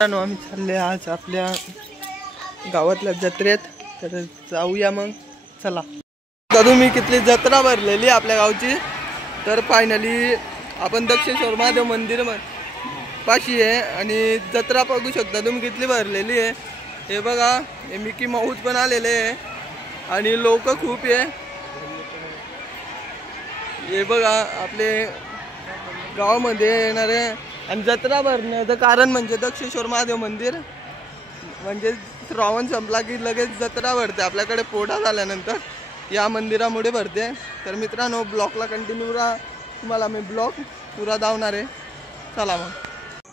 आम्ही चालले आज आपल्या गावातल्या जत्रेत, तर जाऊया मग चला. तुम्ही किती जत्रा भरलेली आपल्या गावची. तर फायनली आपण दक्षिणेश्वर महादेव मंदिर पाशी आहे आणि जत्रा बघू शकता तुम्ही किती भरलेली आहे. हे बघा, हे मिकी माऊस पण आलेले आहे आणि लोक खूप आहे. हे बघा आपले गावामध्ये येणारे आणि जत्रा भरण्याचं कारण म्हणजे दक्षिणेश्वर महादेव मंदिर, म्हणजे श्रावण संपला की लगेच जत्रा भरते आपल्याकडे. पोटा झाल्यानंतर या मंदिरामुळे भरते. तर मित्रांनो, ब्लॉगला कंटिन्यू राहा, तुम्हाला मी ब्लॉग पुरा दावणार आहे. चला मग.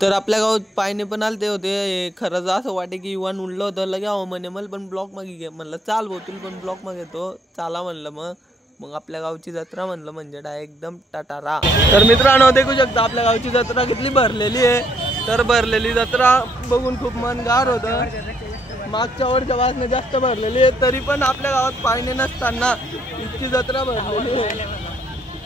तर आपल्या गावात पायने पण आलते होते. खरंच असं वाटे की इव्हन उडलं होतं लगे हो म्हणे मला पण ब्लॉग मागे घे. म्हणलं चाल भाऊ तुला पण ब्लॉग मागे घेतो, चाला म्हणलं. मग आपल्या गावची जत्रा म्हणलं म्हणजे एकदम टाटारा. तर मित्रांनो देखू शकता आपल्या गावची जत्रा किती भरलेली आहे. तर भरलेली जत्रा बघून खूप मन गार होतं. मागच्या वर्षा वाजणे जास्त भरलेली आहे, तरी पण आपल्या गावात पाणी नसताना इतकी जत्रा भरलेली आहे.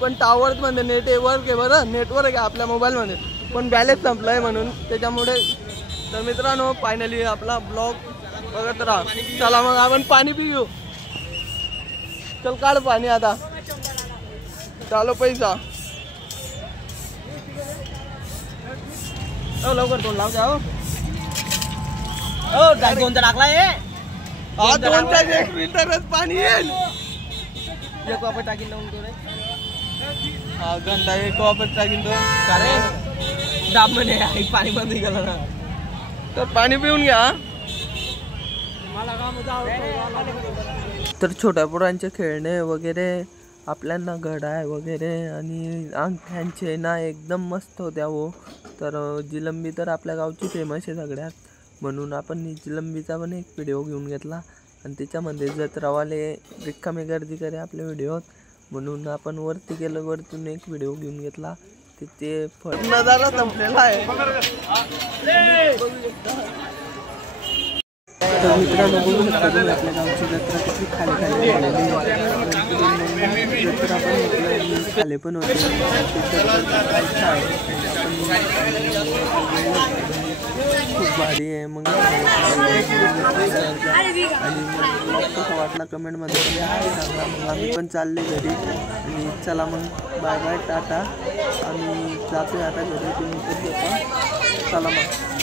पण टावर्स मध्ये नेटवर्क आहे, बरं नेटवर्क आहे आपल्या मोबाईलमध्ये, पण बॅलन्स संपलाय म्हणून त्याच्यामुळे. तर मित्रांनो फायनली आपला ब्लॉग बघत राहा. चला मग आपण पाणी पिऊ. चल काढ पाणी आता, चालो पैसा. लवकर तोंड लाव जाओ. दोनचा टाकलाय. हा 2 लिटरच पाणी येईल. एक वापर टाकीन लावून तो रे. हा घंटा एक वापर टाकीन तो. अरे दाब म्हणे पाणी बंद गेलं ना. तर पाणी पिऊन घ्या. तर छोट्या पोरांचे खेळणे वगैरे, आपल्यांना घड्याळ वगैरे आणि अंगठ्यांचे ना एकदम मस्त होत्या हो. तर जिलंबी तर आपल्या गावची फेमस आहे सगळ्यात, म्हणून आपण जिलंबीचा पण एक व्हिडिओ घेऊन घेतला आणि त्याच्यामध्ये जत्रावाले रिकामी गर्दी करे आपल्या व्हिडिओत, म्हणून आपण वरती गेलो, वरतून एक व्हिडिओ घेऊन घेतला. तिथे नजारा संपलेला आहे. तर मित्रांनो बघू शकता तुम्ही आपल्या गावची जत्रा किती खाली जत्रा पण खाले पण होते. खूप भारी आहे. मग आणि कसा वाटला कमेंटमध्ये सांगा. मग आम्ही पण चालले घरी आणि चला मग बाय बाय टाटा. आम्ही जातोय आता घरी. तुम्ही पण चला मग.